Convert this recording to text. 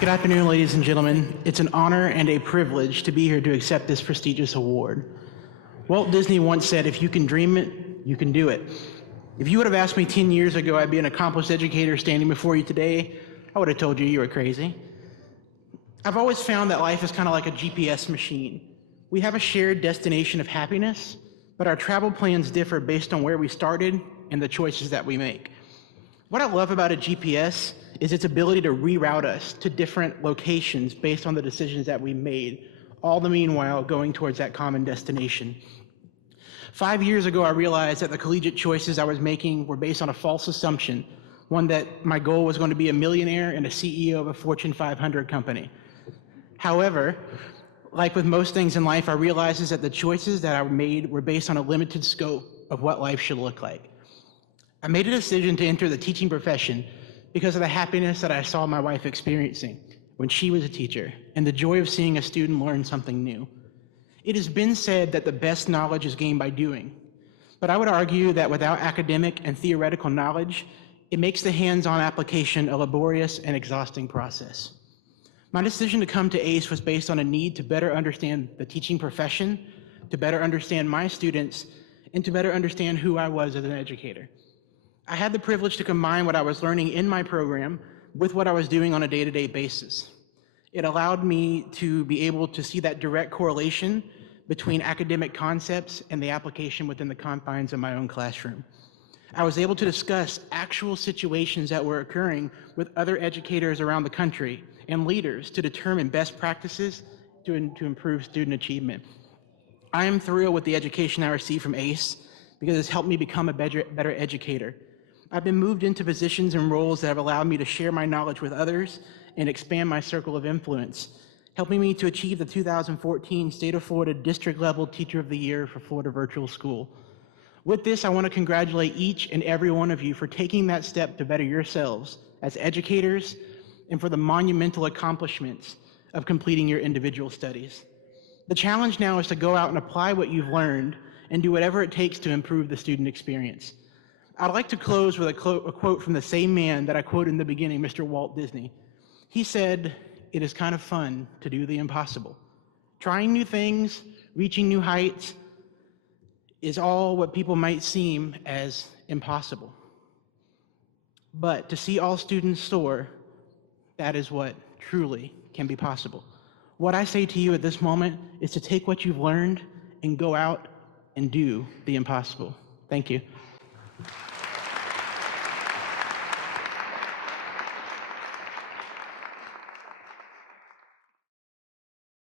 Good afternoon, ladies and gentlemen. It's an honor and a privilege to be here to accept this prestigious award. Walt Disney once said, if you can dream it, you can do it. If you would have asked me 10 years ago I'd be an accomplished educator standing before you today, I would have told you were crazy. I've always found that life is kind of like a GPS machine. We have a shared destination of happiness, but our travel plans differ based on where we started and the choices that we make. What I love about a GPS is its ability to reroute us to different locations based on the decisions that we made, all the meanwhile going towards that common destination. 5 years ago, I realized that the collegiate choices I was making were based on a false assumption, one that my goal was going to be a millionaire and a CEO of a Fortune 500 company. However, like with most things in life, I realized that the choices that I made were based on a limited scope of what life should look like. I made a decision to enter the teaching profession because of the happiness that I saw my wife experiencing when she was a teacher and the joy of seeing a student learn something new. It has been said that the best knowledge is gained by doing, but I would argue that without academic and theoretical knowledge, it makes the hands-on application a laborious and exhausting process. My decision to come to ACE was based on a need to better understand the teaching profession, to better understand my students, and to better understand who I was as an educator. I had the privilege to combine what I was learning in my program with what I was doing on a day-to-day basis. It allowed me to be able to see that direct correlation between academic concepts and the application within the confines of my own classroom. I was able to discuss actual situations that were occurring with other educators around the country and leaders to determine best practices to improve student achievement. I am thrilled with the education I received from ACE because it's helped me become a better educator. I've been moved into positions and roles that have allowed me to share my knowledge with others and expand my circle of influence, helping me to achieve the 2014 State of Florida District Level Teacher of the Year for Florida Virtual School. With this, I want to congratulate each and every one of you for taking that step to better yourselves as educators and for the monumental accomplishments of completing your individual studies. The challenge now is to go out and apply what you've learned and do whatever it takes to improve the student experience. I'd like to close with a quote from the same man that I quoted in the beginning, Mr. Walt Disney. He said, "It is kind of fun to do the impossible. Trying new things, reaching new heights is all what people might seem as impossible. But to see all students soar, that is what truly can be possible." What I say to you at this moment is to take what you've learned and go out and do the impossible. Thank you.